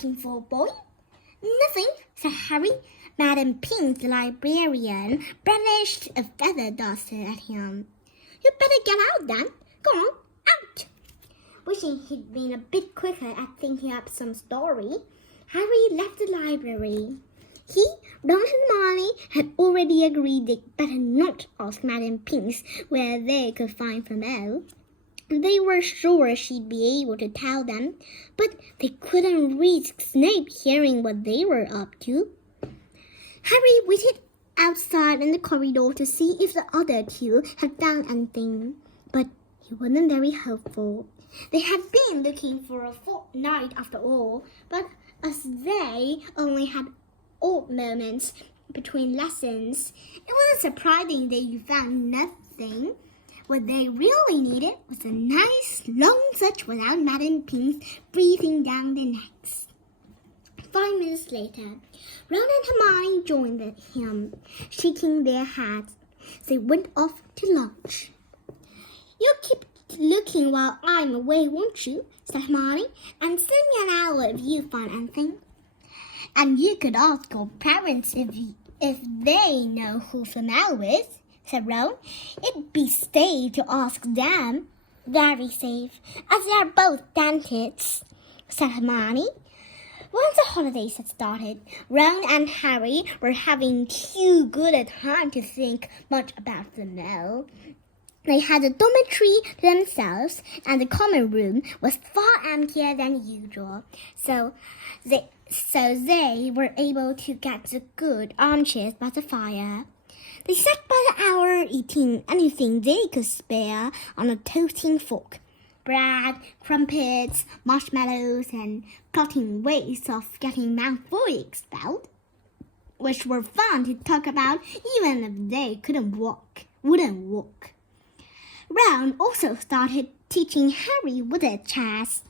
looking for, boy? Nothing, said Harry. Madam Pinch, the librarian, brandished a feather duster at him. You'd better get out then. Go on, out. Wishing he'd been a bit quicker at thinking up some story, Harry left the library. He, Ron and Hermione had already agreed they'd better not ask Madam Pinch where they could find Flamel. They were sure she'd be able to tell them, but they couldn't risk Snape hearing what they were up to. Harry waited outside in the corridor to see if the other two had found anything, but he wasn't very hopeful. They had been looking for a fortnight after all, but as they only had odd moments between lessons, it wasn't surprising they found nothing. What they really needed was a nice long search without Madam Pinch breathing down their necks. 5 minutes later, Ron and Hermione joined him, shaking their heads. They went off to lunch. "You'll keep looking while I'm away, won't you?" said Hermione, "and send me an hour if you find anything. And you could ask your parents if they know who Flamel is," said Ron. "It'd be safe to ask them." "Very safe, as they're both dentists," said Hermione. Once the holidays had started, Ron and Harry were having too good a time to think much about Flamel. They had a dormitory to themselves, and the common room was far emptier than usual, so they were able to get the good armchairs by the fire. They sat by the hour eating anything they could spare on a toasting fork. Bread, crumpets, marshmallows, and plotting ways of getting Malfoy expelled, which were fun to talk about even if they wouldn't walk. Ron also started teaching Harry wizard chess.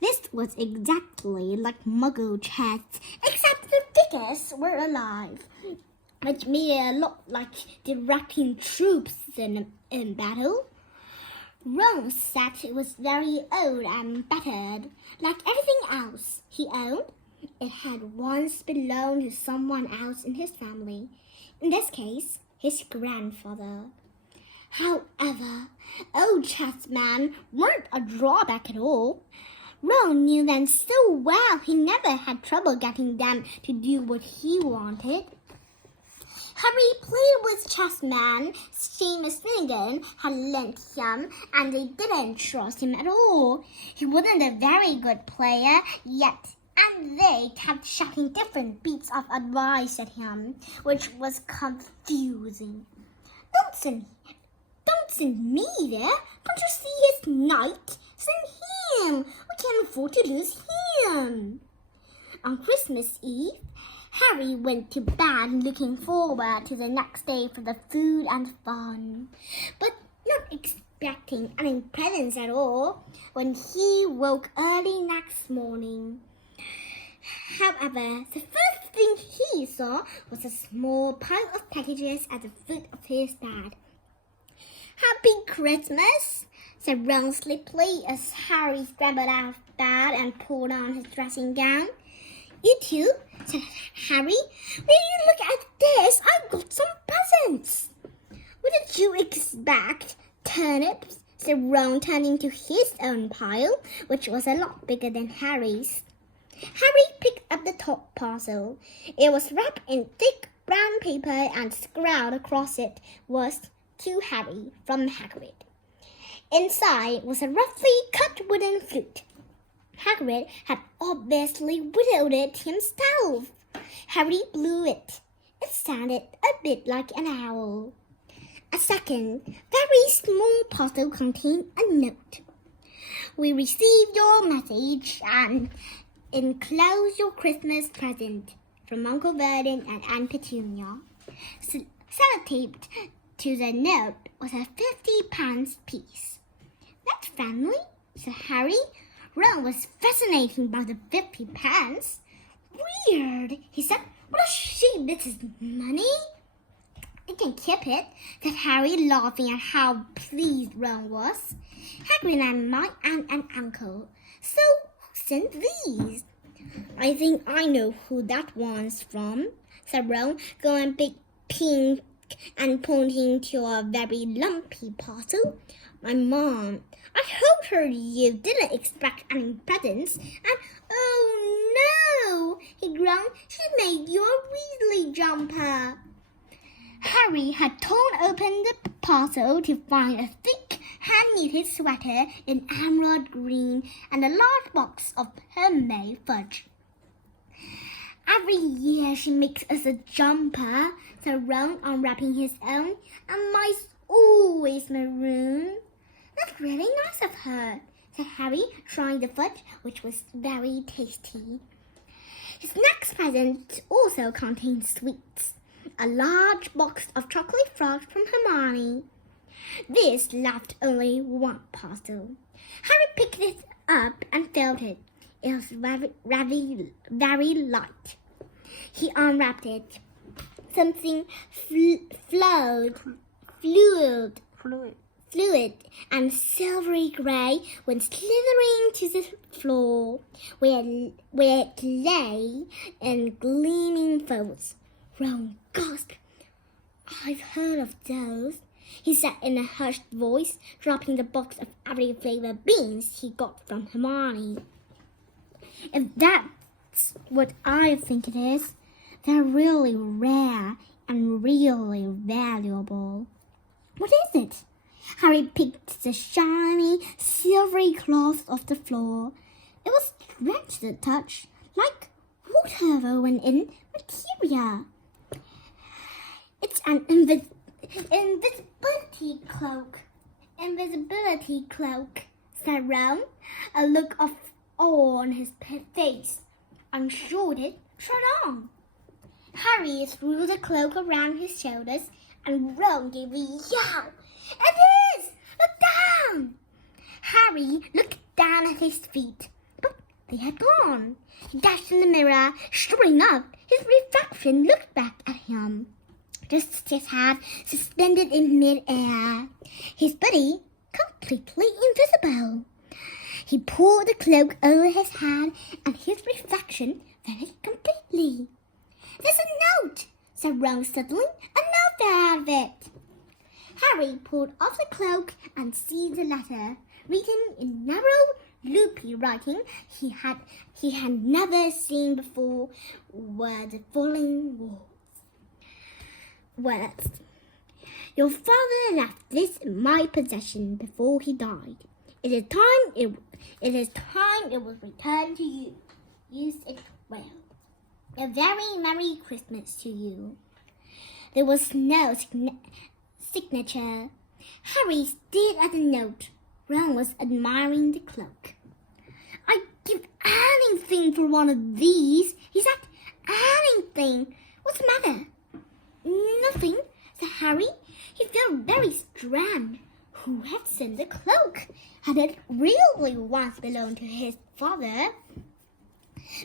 This was exactly like Muggle chess, except the figures were alive, which made it a lot like directing troops in battle. Ron said it was very old and battered, like everything else he owned. It had once belonged to someone else in his family, in this case, his grandfather. However, old chessmen weren't a drawback at all. Ron knew them so well he never had trouble getting them to do what he wanted. Harry played with chessmen Seamus Finnegan had lent him, and they didn't trust him at all. He wasn't a very good player yet, and they kept shouting different bits of advice at him, which was confusing. Don't send me there. Don't you see his knight? Send him. We can't afford to lose him." On Christmas Eve, Harry went to bed looking forward to the next day for the food and fun, but not expecting any presents at all when he woke early next morning. However, the first thing he saw was a small pile of packages at the foot of his bed. "Happy Christmas," said Ron sleepily as Harry scrambled out of bed and pulled on his dressing gown. "You too," said Harry. "Will you look at this? I got some presents." "What did you expect? Turnips?" said Ron, turning to his own pile, which was a lot bigger than Harry's. Harry picked up the top parcel. It was wrapped in thick brown paper, and scrawled across it was "To Harry from Hagrid." Inside was a roughly cut wooden flute. Hagrid had obviously whittled it himself. Harry blew it. It sounded a bit like an owl. A second, very small parcel contained a note. "We received your message and enclose your Christmas present from Uncle Vernon and Aunt Petunia." Sellotaped to the note was a 50-pence piece. "That's friendly," said Harry. Ron was fascinated by the 50-pence. "Weird," he said. "What a shame this is money." "You can keep it," said Harry, laughing at how pleased Ron was. "Hagrid and my aunt and uncle. So who sent these?" I think I know who that one's from, said Ron, going big pink and pointing to a very lumpy parcel. My mom. I told her you didn't expect any presents, and oh no, he groaned, she made you a Weasley jumper. Harry had torn open the parcel to find a thick, hand-knitted sweater in emerald green and a large box of homemade fudge. Every year she makes us a jumper, said Ron, unwrapping his own, and mine's always maroon. That's really nice of her, said Harry, trying the fudge, which was very tasty. His next present also contained sweets. A large box of chocolate frogs from Hermione. This left only one parcel. Harry picked it up and felt it. It was very light. He unwrapped it. Something fluid and silvery grey went slithering to the floor, where it lay in gleaming folds. Ron gasped. I've heard of those, he said in a hushed voice, dropping the box of every flavor beans he got from Hermione. If that's what I think it is, they're really rare and really valuable. What is it? Harry picked the shiny, silvery cloth off the floor. It was drenched to the touch, like water went in materia. It's an invisibility cloak, said Ron, a look of awe on his face. Unsure it, tried on. Harry threw the cloak around his shoulders, and Ron gave a yell. It is! Look down! Harry looked down at his feet, but they had gone. He dashed in the mirror. Sure enough, his reflection looked back at him, just his head suspended in mid-air, his body completely invisible. He pulled the cloak over his head, and his reflection vanished completely. There's a note, said Ron suddenly. A note fell out of it. Harry pulled off the cloak and seized the letter, written in narrow, loopy writing he had never seen before, were the following words. Your father left this in my possession before he died. It is time it was returned to you. Use it well. A very Merry Christmas to you. There was no signature. Harry stared at the note. Ron was admiring the cloak. I'd give anything for one of these, he said. Anything. What's the matter? Nothing, said Harry. He felt very strange. Who had sent the cloak? Had it really once belonged to his father?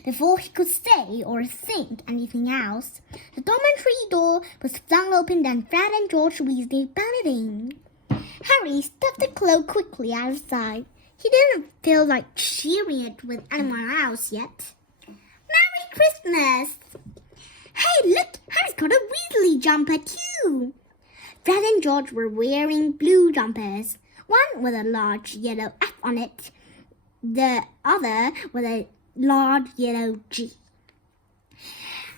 Before he could say or think anything else, the dormitory door was flung open and Fred and George Weasley bounded in. Harry stuffed the cloak quickly out of sight. He didn't feel like sharing it with anyone else yet. Merry Christmas! Hey, look! Harry's got a Weasley jumper too! Fred and George were wearing blue jumpers, one with a large yellow F on it, the other with a large yellow G.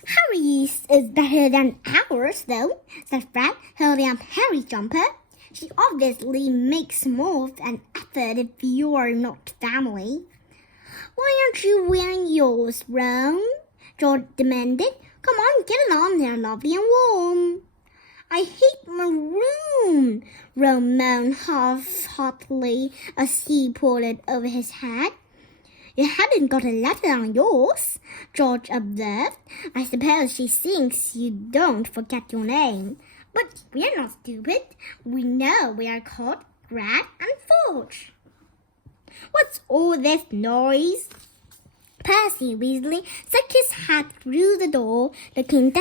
Harry's is better than ours, though, said Fred, holding up Harry's jumper. She obviously makes more of an effort if you're not family. Why aren't you wearing yours, Ron? George demanded. Come on, get it on there, lovely and warm. I hate maroon, Ron moaned half-heartedly as he pulled it over his head. You hadn't got a letter on yours, George observed. I suppose she thinks you don't forget your name. But we're not stupid. We know we are called Greg and Forge. What's all this noise? Percy Weasley stuck his head through the door, looking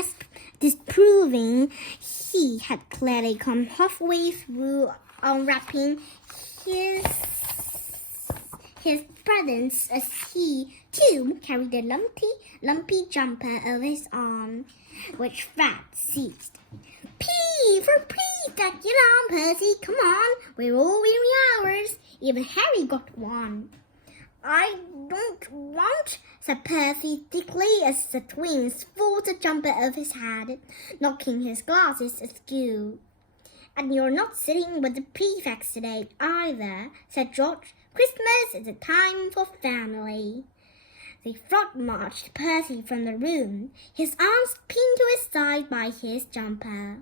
disproving. He had clearly come halfway through unwrapping his presents as he Tom carried a lumpy jumper over his arm, which Fred seized. Pee for Pete, get on, Percy, come on, we're all weary hours. Even Harry got one. I don't want, said Percy thickly as the twins pulled the jumper over his head, knocking his glasses askew. And you're not sitting with the prefects today either, said George. Christmas is a time for family. They front-marched Percy from the room, his arms pinned to his side by his jumper.